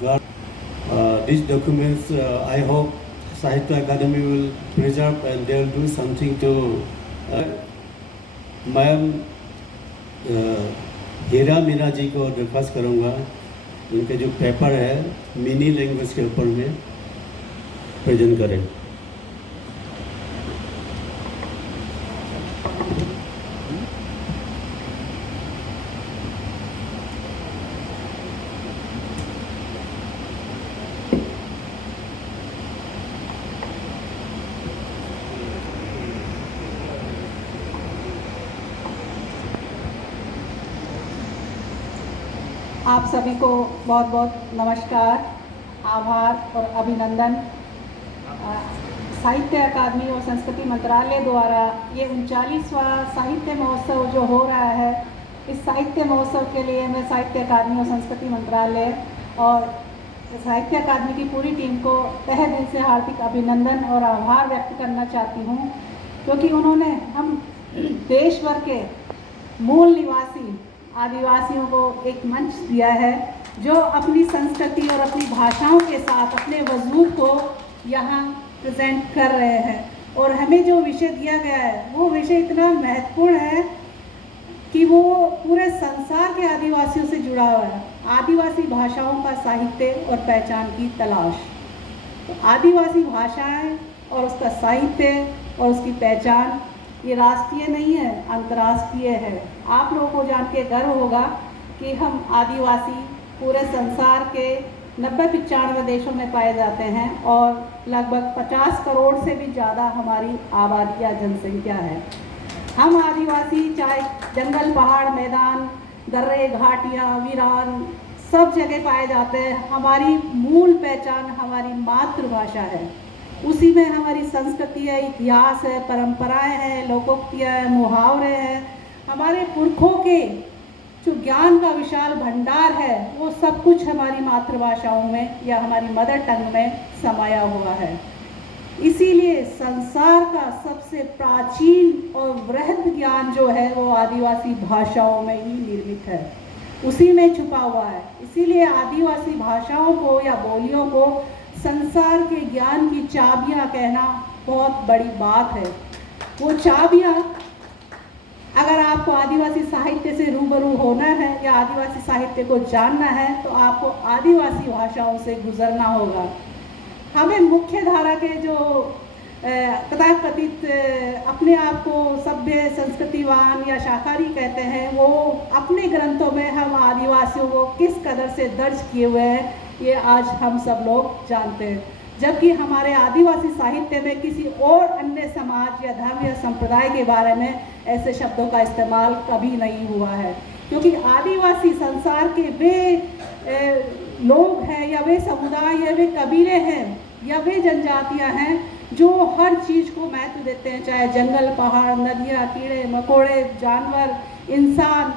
got these documents. I hope Sahitya Academy will preserve and they will do something to. मैं हीरा मीना जी को दरख्वास्त करूँगा, उनके जो पेपर है मिनी लैंग्वेज के ऊपर में प्रेजेंट करें। आप सभी को बहुत बहुत नमस्कार, आभार और अभिनंदन। साहित्य अकादमी और संस्कृति मंत्रालय द्वारा ये 39वां साहित्य महोत्सव जो हो रहा है, इस साहित्य महोत्सव के लिए मैं साहित्य अकादमी और संस्कृति मंत्रालय और साहित्य अकादमी की पूरी टीम को तहे दिल से हार्दिक अभिनंदन और आभार व्यक्त करना चाहती हूँ, क्योंकि उन्होंने हम देश भर के मूल निवासी आदिवासियों को एक मंच दिया है, जो अपनी संस्कृति और अपनी भाषाओं के साथ अपने वजूद को यहाँ प्रेजेंट कर रहे हैं। और हमें जो विषय दिया गया है वो विषय इतना महत्वपूर्ण है कि वो पूरे संसार के आदिवासियों से जुड़ा हुआ है। आदिवासी भाषाओं का साहित्य और पहचान की तलाश। तो आदिवासी भाषाएं और उसका साहित्य और उसकी पहचान ये राष्ट्रीय नहीं है, अंतर्राष्ट्रीय है। आप लोगों को जान के गर्व होगा कि हम आदिवासी पूरे संसार के 90-95 देशों में पाए जाते हैं और लगभग 50 करोड़ से भी ज़्यादा हमारी आबादी या जनसंख्या है। हम आदिवासी चाहे जंगल, पहाड़, मैदान, दर्रे, घाटियाँ, वीरान सब जगह पाए जाते हैं। हमारी मूल पहचान हमारी मातृभाषा है, उसी में हमारी संस्कृति है, इतिहास है, परंपराएं हैं, लोकोक्तियाँ हैं, मुहावरे हैं। हमारे पुरखों के जो ज्ञान का विशाल भंडार है वो सब कुछ हमारी मातृभाषाओं में या हमारी मदर टंग में समाया हुआ है। इसीलिए संसार का सबसे प्राचीन और वृहद ज्ञान जो है वो आदिवासी भाषाओं में ही निर्मित है, उसी में छुपा हुआ है। इसीलिए आदिवासी भाषाओं को या बोलियों को संसार के ज्ञान की चाबियां कहना बहुत बड़ी बात है। वो चाबियां, अगर आपको आदिवासी साहित्य से रूबरू होना है या आदिवासी साहित्य को जानना है तो आपको आदिवासी भाषाओं से गुजरना होगा। हमें मुख्य धारा के जो तथाकथित अपने आप को सभ्य, संस्कृतिवान या शाकाहारी कहते हैं, वो अपने ग्रंथों में हम आदिवासियों को किस कदर से दर्ज किए हुए हैं ये आज हम सब लोग जानते हैं। जबकि हमारे आदिवासी साहित्य में किसी और अन्य समाज या धर्म या संप्रदाय के बारे में ऐसे शब्दों का इस्तेमाल कभी नहीं हुआ है, क्योंकि आदिवासी संसार के वे लोग हैं या वे समुदाय या वे कबीले हैं या वे जनजातियां हैं जो हर चीज़ को महत्व देते हैं, चाहे जंगल, पहाड़, नदियाँ, कीड़े मकोड़े, जानवर, इंसान,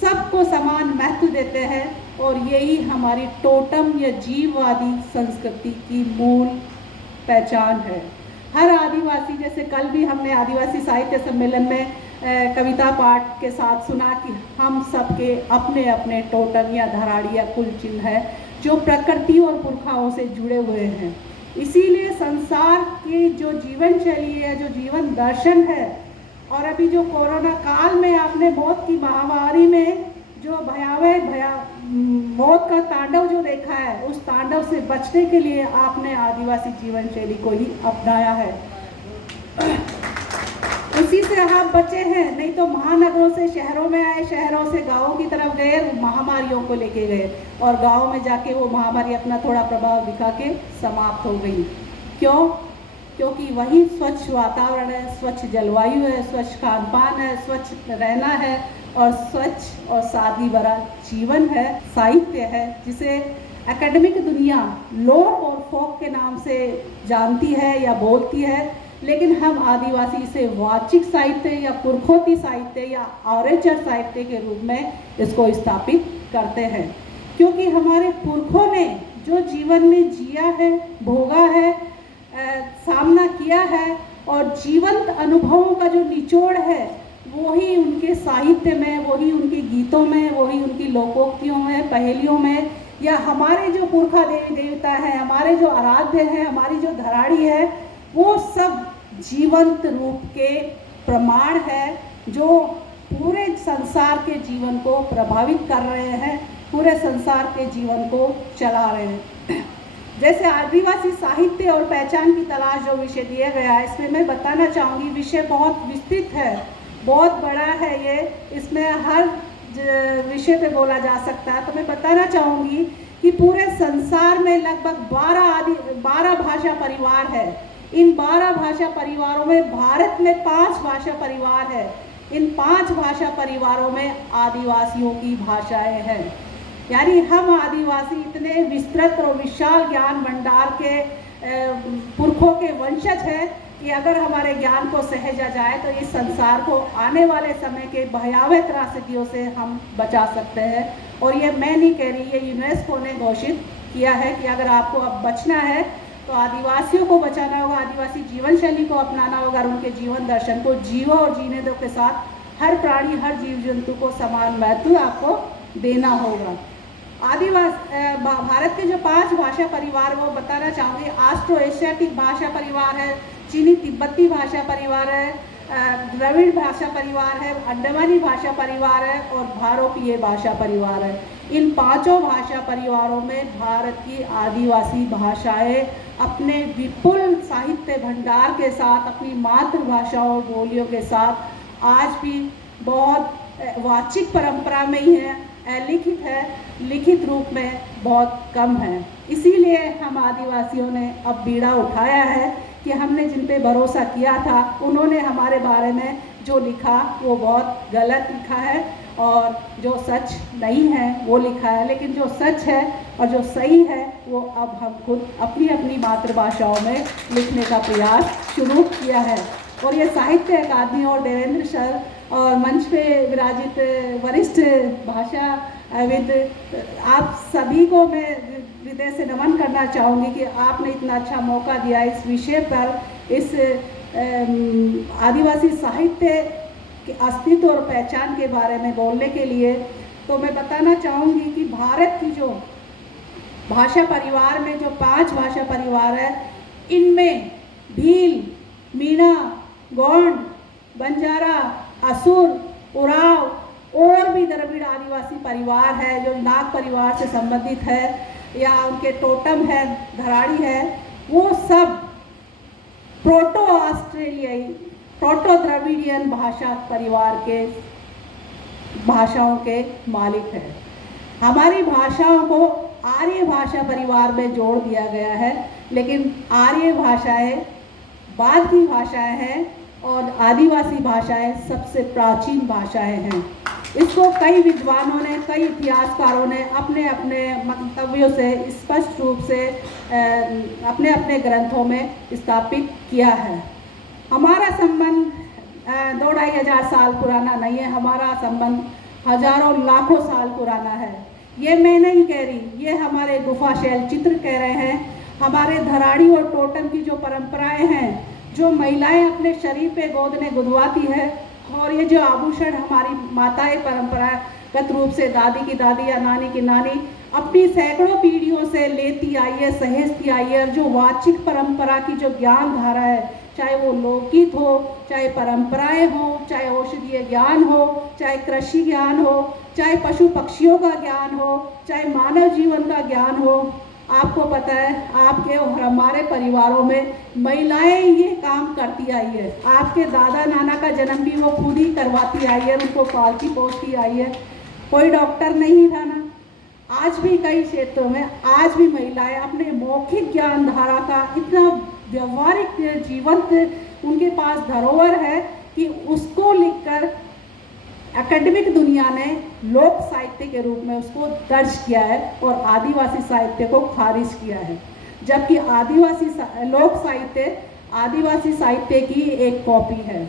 सबको समान महत्व देते हैं। और यही हमारी टोटम या जीववादी संस्कृति की मूल पहचान है। हर आदिवासी, जैसे कल भी हमने आदिवासी साहित्य सम्मेलन में कविता पाठ के साथ सुना कि हम सबके अपने अपने टोटम या धराड़ी या कुल चिन्ह है जो प्रकृति और पुरखाओं से जुड़े हुए हैं। इसीलिए संसार की जो जीवन शैली है, जो जीवन दर्शन है, और अभी जो कोरोना काल में आपने मौत की महामारी में जो भयावह मौत का तांडव जो देखा है, उस तांडव से बचने के लिए आपने आदिवासी जीवन शैली को ही अपनाया है। उसी से आप बचे हैं, नहीं तो महानगरों से शहरों में आए, शहरों से गांवों की तरफ गए, महामारियों को लेके गए और गांव में जाके वो महामारी अपना थोड़ा प्रभाव दिखा के समाप्त हो गई। क्यों? क्योंकि वही स्वच्छ वातावरण है, स्वच्छ जलवायु है, स्वच्छ खान पान है, स्वच्छ रहना है और स्वच्छ और सादगी भरा जीवन है, साहित्य है, जिसे एकेडमिक दुनिया लोक और फोक के नाम से जानती है या बोलती है, लेकिन हम आदिवासी इसे वाचिक साहित्य या पुरखोती साहित्य या ऑरेचर साहित्य के रूप में इसको स्थापित करते हैं। क्योंकि हमारे पुरखों ने जो जीवन में जिया है, भोगा है, सामना किया है और जीवंत अनुभवों का जो निचोड़ है वही उनके साहित्य में, वही उनके गीतों में, वही उनकी लोकोक्तियों में, पहेलियों में या हमारे जो पुरखा देवी देवता हैं, हमारे जो आराध्य हैं, हमारी जो धराड़ी है, वो सब जीवंत रूप के प्रमाण है जो पूरे संसार के जीवन को प्रभावित कर रहे हैं, पूरे संसार के जीवन को चला रहे हैं। जैसे आदिवासी साहित्य और पहचान की तलाश जो विषय दिया गया है, इसमें मैं बताना चाहूँगी, विषय बहुत विस्तृत है, बहुत बड़ा है ये, इसमें हर विषय पे बोला जा सकता है। तो मैं बताना चाहूँगी कि पूरे संसार में लगभग 12 भाषा परिवार है। इन 12 भाषा परिवारों में भारत में 5 भाषा परिवार है। इन 5 भाषा परिवारों में आदिवासियों की भाषाएं हैं। यानी हम आदिवासी इतने विस्तृत और विशाल ज्ञान भंडार के पुरखों के वंशज हैं कि अगर हमारे ज्ञान को सहेजा जाए तो इस संसार को आने वाले समय के भयावह त्रासदियों से हम बचा सकते हैं। और ये मैं नहीं कह रही, ये यूनेस्को ने घोषित किया है कि अगर आपको अब बचना है तो आदिवासियों को बचाना होगा, आदिवासी जीवन शैली को अपनाना होगा और उनके जीवन दर्शन को जीवो और जीने दो के साथ हर प्राणी, हर जीव जंतु को समान महत्व आपको देना होगा। भारत के जो 5 भाषा परिवार वो बताना चाहूँगी। ऑस्ट्रो एशियाटिक भाषा परिवार है, चीनी तिब्बती भाषा परिवार है, द्रविड़ भाषा परिवार है, अंडमानी भाषा परिवार है और भारोपीय भाषा परिवार है। इन 5 भाषा परिवारों में भारत की आदिवासी भाषाएं अपने विपुल साहित्य भंडार के साथ, अपनी मातृभाषाओं बोलियों के साथ आज भी बहुत वाचिक परंपरा में ही है, लिखित है, लिखित रूप में बहुत कम है। इसीलिए हम आदिवासियों ने अब बीड़ा उठाया है कि हमने जिन पे भरोसा किया था उन्होंने हमारे बारे में जो लिखा वो बहुत गलत लिखा है और जो सच नहीं है वो लिखा है, लेकिन जो सच है और जो सही है वो अब हम खुद अपनी अपनी मातृभाषाओं में लिखने का प्रयास शुरू किया है। और ये साहित्य अकादमी और देवेंद्र सर और मंच पे विराजित वरिष्ठ भाषाविद आप सभी को मैं हृदय से नमन करना चाहूँगी कि आपने इतना अच्छा मौका दिया इस विषय पर, इस आदिवासी साहित्य के अस्तित्व और पहचान के बारे में बोलने के लिए। तो मैं बताना चाहूँगी कि भारत की जो भाषा परिवार में जो 5 भाषा परिवार है, इनमें भील, मीणा, गोंड, बंजारा, असुर, उराव और भी द्रविड़ आदिवासी परिवार है जो नाग परिवार से संबंधित है या उनके टोटम है, धराड़ी है, वो सब प्रोटो ऑस्ट्रेलियाई, प्रोटो द्रविडियन भाषा परिवार के भाषाओं के मालिक है। हमारी भाषाओं को आर्य भाषा परिवार में जोड़ दिया गया है, लेकिन आर्य भाषाएं बाद की भाषाएं हैं और आदिवासी भाषाएं सबसे प्राचीन भाषाएं हैं। इसको कई विद्वानों ने, कई इतिहासकारों ने अपने अपने मंतव्यों से स्पष्ट रूप से अपने अपने ग्रंथों में स्थापित किया है। हमारा संबंध 2-2.5 हज़ार साल पुराना नहीं है, हमारा संबंध हजारों लाखों साल पुराना है। ये मैं नहीं कह रही, ये हमारे गुफा शैल चित्र कह रहे हैं। हमारे धराड़ी और टोटम की जो परंपराएं हैं, जो महिलाएं अपने शरीर पे गोदने गुदवाती है, और ये जो आभूषण हमारी माताएं परंपरागत रूप से दादी की दादी या नानी की नानी अपनी सैकड़ों पीढ़ियों से लेती आई है, सहेजती आई है, और जो वाचिक परंपरा की जो ज्ञान धारा है, चाहे वो लोकगीत हो, चाहे परंपराएं हो, चाहे औषधीय ज्ञान हो, चाहे कृषि ज्ञान हो, चाहे पशु पक्षियों का ज्ञान हो, चाहे मानव जीवन का ज्ञान हो, आपको पता है आपके और हमारे परिवारों में महिलाएं ये काम करती आई है। आपके दादा नाना का जन्म भी वो खुद ही करवाती आई है, उनको पालती पोसती आई है, कोई डॉक्टर नहीं था ना। आज भी कई क्षेत्रों में आज भी महिलाएं अपने मौखिक ज्ञान धारा का इतना व्यवहारिक जीवंत उनके पास धरोहर है कि उसको लिखकर एकेडमिक दुनिया ने लोक साहित्य के रूप में उसको दर्ज किया है और आदिवासी साहित्य को खारिज किया है। जबकि लोक साहित्य आदिवासी साहित्य की एक कॉपी है,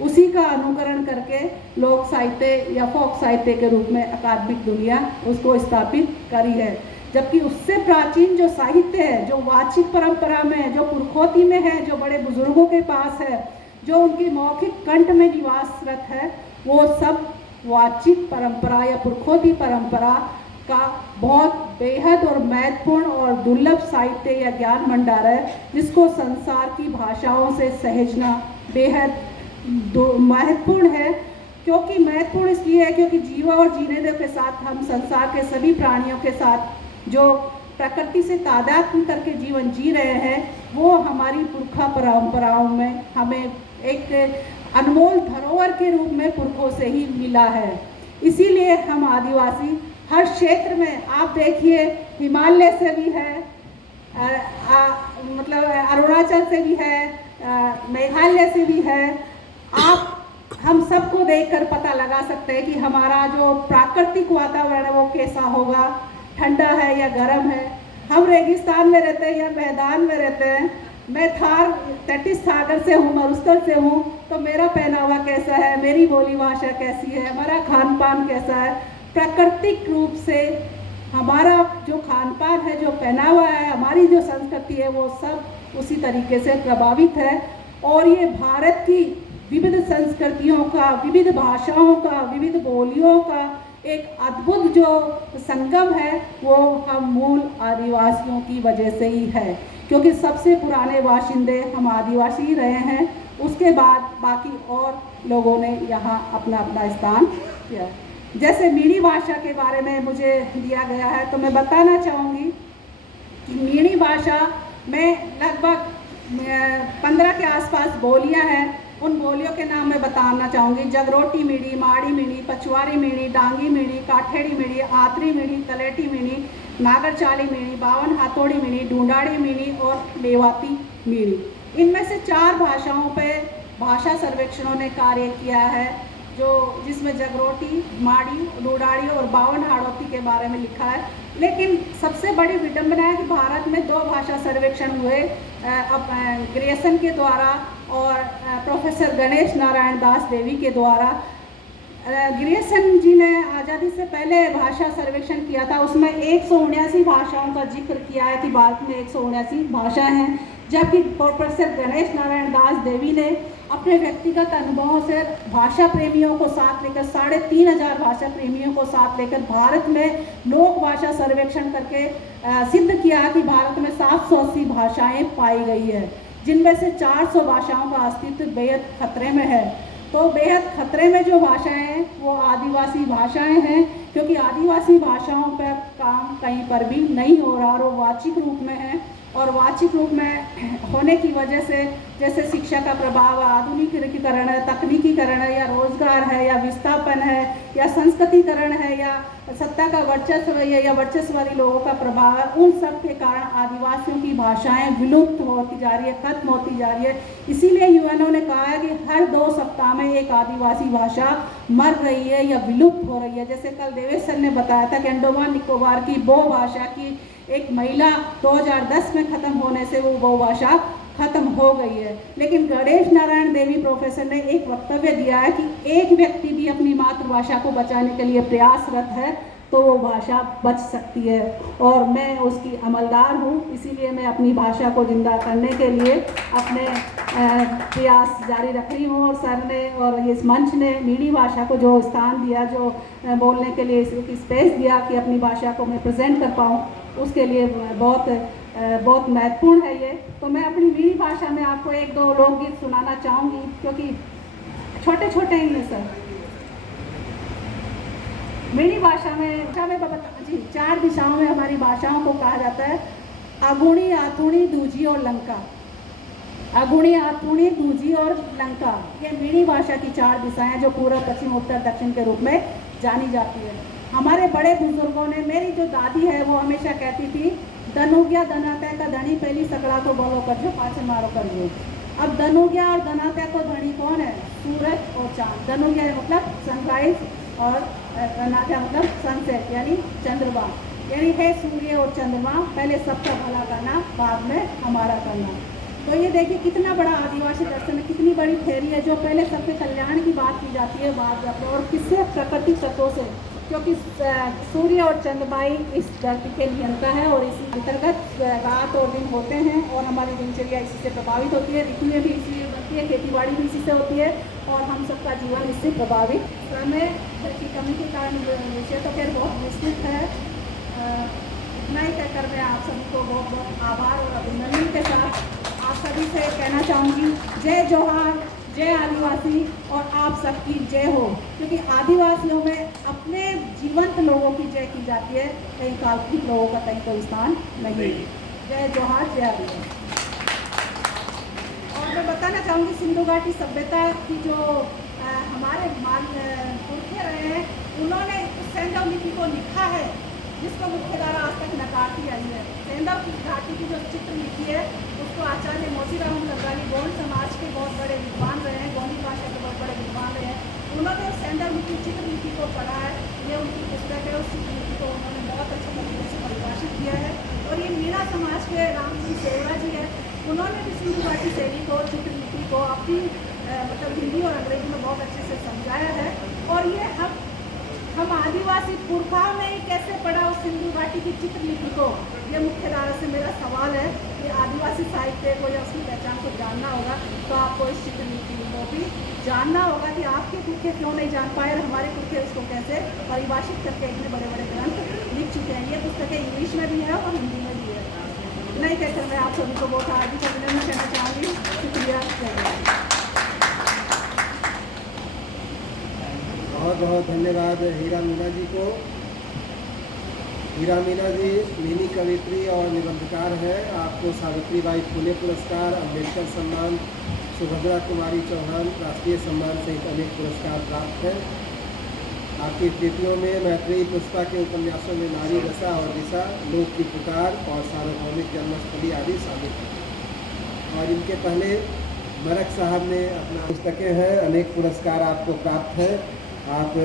उसी का अनुकरण करके लोक साहित्य या फोक साहित्य के रूप में अकादमिक दुनिया उसको स्थापित करी है। जबकि उससे प्राचीन जो साहित्य है, जो वाचिक परंपरा में है, जो पुरखौती में है, जो बड़े बुजुर्गों के पास है, जो उनकी मौखिक कंठ में निवासरत है, वो सब वाचिक परंपरा या पुरखौती परंपरा का बहुत बेहद और महत्वपूर्ण और दुर्लभ साहित्य या ज्ञान भंडार है, जिसको संसार की भाषाओं से सहेजना बेहद महत्वपूर्ण है। क्योंकि महत्वपूर्ण इसलिए है क्योंकि जीवा और जीने दे के साथ हम संसार के सभी प्राणियों के साथ जो प्रकृति से तादात्म्य करके जीवन जी रहे हैं, वो हमारी पुरखा परंपराओं में हमें एक अनमोल धरोहर के रूप में पुरखों से ही मिला है। इसीलिए हम आदिवासी हर क्षेत्र में, आप देखिए हिमालय से भी है, मतलब अरुणाचल से भी है, मेघालय से भी है। आप हम सबको देखकर पता लगा सकते हैं कि हमारा जो प्राकृतिक वातावरण है वो कैसा होगा, ठंडा है या गर्म है। हम रेगिस्तान में रहते हैं या मैदान में रहते हैं। मैं थार तटीय सागर से हूँ, मरुस्थल से हूँ, तो मेरा पहनावा कैसा है, मेरी बोली भाषा कैसी है, हमारा खान पान कैसा है। प्राकृतिक रूप से हमारा जो खान पान है, जो पहनावा है, हमारी जो संस्कृति है, वो सब उसी तरीके से प्रभावित है। और ये भारत की विविध संस्कृतियों का, विविध भाषाओं का, विविध बोलियों का एक अद्भुत जो संगम है, वो हम मूल आदिवासियों की वजह से ही है। क्योंकि सबसे पुराने बाशिंदे हम आदिवासी ही रहे हैं, उसके बाद बाकी और लोगों ने यहाँ अपना अपना स्थान किया। जैसे मीणी भाषा के बारे में मुझे दिया गया है, तो मैं बताना चाहूँगी कि मीणी भाषा में लगभग 15 के आसपास बोलियां हैं। उन बोलियों के नाम मैं बताना चाहूँगी। जगरोटी मीणी, माड़ी मीणी, पचवारी मीणी, डांगी मीणी, काठेड़ी मीणी, आतरी मीणी, तलेटी मीणी, नागरचाली मीणी, बावन हाथोड़ी मीणी, ढूंढाड़ी मीणी और मेवाती मीणी। इनमें से 4 भाषाओं पे भाषा सर्वेक्षणों ने कार्य किया है, जो जिसमें जगरोटी, माड़ी, ढूंढाड़ी और बावन हाड़ौती के बारे में लिखा है। लेकिन सबसे बड़ी विडंबना है कि भारत में 2 भाषा सर्वेक्षण हुए, ग्रेसन के द्वारा और प्रोफेसर गणेश नारायण दास देवी के द्वारा। ग्रेसन जी ने आज़ादी से पहले भाषा सर्वेक्षण किया था, उसमें 179 भाषाओं का जिक्र किया है कि भारत में 179 भाषाएं हैं। जबकि प्रोफेसर गणेश नारायण दास देवी ने अपने व्यक्तिगत अनुभवों से भाषा प्रेमियों को साथ लेकर 3500 भाषा प्रेमियों को साथ लेकर भारत में लोक भाषा सर्वेक्षण करके सिद्ध किया कि भारत में 780 भाषाएं पाई गई है, जिनमें से 400 भाषाओं का अस्तित्व बेहद खतरे में है। तो बेहद खतरे में जो भाषाएं हैं वो आदिवासी भाषाएं हैं, क्योंकि आदिवासी भाषाओं पर काम कहीं पर भी नहीं हो रहा और वो वाचिक रूप में है। और वाचिक रूप में होने की वजह से जैसे शिक्षा का प्रभाव, आधुनिकीकरण है, तकनीकीकरण है, या रोजगार है, या विस्थापन है, या संस्कृतिकरण है, या सत्ता का वर्चस्व है, या वर्चस्ववादी लोगों का प्रभाव है, उन सब के कारण आदिवासियों की भाषाएं विलुप्त होती जा रही है, खत्म होती जा रही है। इसीलिए यूएनओ ने कहा है कि हर 2 सप्ताह में एक आदिवासी भाषा मर रही है या विलुप्त हो रही है। जैसे कल देवेश सर ने बताया था कि अंडमान निकोबार की बो भाषा की एक महिला 2010 में ख़त्म होने से वो भाषा ख़त्म हो गई है। लेकिन गणेश नारायण देवी प्रोफेसर ने एक वक्तव्य दिया है कि एक व्यक्ति भी अपनी मातृभाषा को बचाने के लिए प्रयासरत है तो वो भाषा बच सकती है, और मैं उसकी अमलदार हूँ। इसीलिए मैं अपनी भाषा को जिंदा करने के लिए अपने प्रयास जारी रख रही हूँ। और सर ने और इस मंच ने मीणी भाषा को जो स्थान दिया, जो बोलने के लिए एक स्पेस दिया कि अपनी भाषा को मैं प्रेजेंट कर पाऊँ, उसके लिए बहुत महत्वपूर्ण है ये। तो मैं अपनी मीणी भाषा में आपको 1-2 लोकगीत सुनाना चाहूँगी, क्योंकि छोटे छोटे ही हैं सर। मीणी भाषा में जी 4 दिशाओं में हमारी भाषाओं को कहा जाता है। अगुणी, आथुणी, दूजी और लंका। अगुणी, आथुणी, दूजी और लंका, ये मीणी भाषा की 4 दिशाएं जो पूर्व, पश्चिम, उत्तर, दक्षिण के रूप में जानी जाती है। हमारे बड़े बुजुर्गों ने, मेरी जो दादी है वो हमेशा कहती थी, दनुग्या दनात्या का धनी पहली सकड़ा को बोलो कर जो, पाछे मारो कर जो। अब दनुग्या और दनात्या को धनी कौन है? सूरज और चांद। दनुग्या मतलब सनराइज और दनात्या मतलब सनसेट यानी चंद्रमा, यानी है सूर्य और चंद्रमा, पहले सबका भला करना, बाद में हमारा करना। तो ये देखिए कितना बड़ा आदिवासी दर्शन है, कितनी बड़ी थ्योरी है, जो पहले सबके कल्याण की बात की जाती है, बाद में और किससे? प्रकृति तत्वों से, क्योंकि सूर्य और चंद्रमाई इस धरती के नियंता है और इसी अंतर्गत रात और दिन होते हैं और हमारी दिनचर्या इसी से प्रभावित होती है। ऋतुएँ भी इसी बनती है, खेतीबाड़ी भी इसी से होती है और हम सबका जीवन इससे प्रभावित। समय की कमी के कारण विषय तो खैर बहुत विस्तृत है, इतना ही कहकर मैं आप सभी को बहुत बहुत आभार और अभिनंदन के साथ आप सभी से कहना चाहूँगी, जय जोहार, जय आदिवासी और आप सबकी जय हो। क्योंकि आदिवासियों में अपने जीवंत लोगों की जय की जाती है, कहीं काल्पनिक लोगों का कहीं कोई स्थान नहीं। जय जोहार, जय आदिवासी। और मैं बताना चाहूँगी, सिंधु घाटी सभ्यता की जो हमारे पुरखे रहे हैं, उन्होंने उस सेंधव लिपि को लिखा है जिसको मुख्यधारा आज तक नकारती आई है। सेंधव घाटी की जो चित्र लिपि है उसको आचार्य मोतीराम लर्रानी गोंड समाज के बहुत बड़े विद्वान रहे हैं, गोंडी भाषा के बहुत बड़े विद्वान रहे हैं। उन्होंने उस सेंधव लिपि चित्र लिपि को पढ़ा है, ये उनकी पुस्तक है। उस चित्र लिपि को उन्होंने बहुत अच्छे तरीके से परिभाषित किया है। और ये मीणा समाज के राम सिंह सेवरा जी है, उन्होंने भी सिंधु घाटी शैली को, चित्र लिपि को अपनी मतलब हिंदी और अंग्रेजी में बहुत अच्छे से समझाया है। और ये हम आदिवासी पुरखाओं ने ही कैसे पढ़ा उस सिंधु घाटी की चित्र लिपि को, ये मुख्य धारा से मेरा सवाल है कि आदिवासी साहित्य को या उसकी पहचान को जानना होगा तो आपको इस चित्र लिपि को भी जानना होगा कि आपके पुरखे क्यों नहीं जान पाए और हमारे पुरखे उसको कैसे परिभाषित करके इतने बड़े बड़े ग्रंथ लिख चुके हैं। ये पुस्तकें इंग्लिश में भी है और हिंदी में भी है। नहीं कहकर मैं आप सभी को बहुत हार्दिक अभिनंदन कहना चाहूँगी। शुक्रिया। बहुत बहुत धन्यवाद हीरा मीना जी को। हीरा मीना जी मिनी कवित्री और निबंधकार है। आपको सावित्रीबाई फुले पुरस्कार, अम्बेडकर सम्मान, सुभद्रा कुमारी चौहान राष्ट्रीय सम्मान सहित अनेक पुरस्कार प्राप्त हैं। आपकी कृतियों में मैत्रेयी पुष्पा के उपन्यासों में नारी दशा और दिशा, लोक की पुकार और सार्वभौमिक जन्मस्थली आदि शामिल हैं। और इनके पहले मरक साहब ने अपना पुस्तकें हैं, अनेक पुरस्कार आपको प्राप्त हैं। आप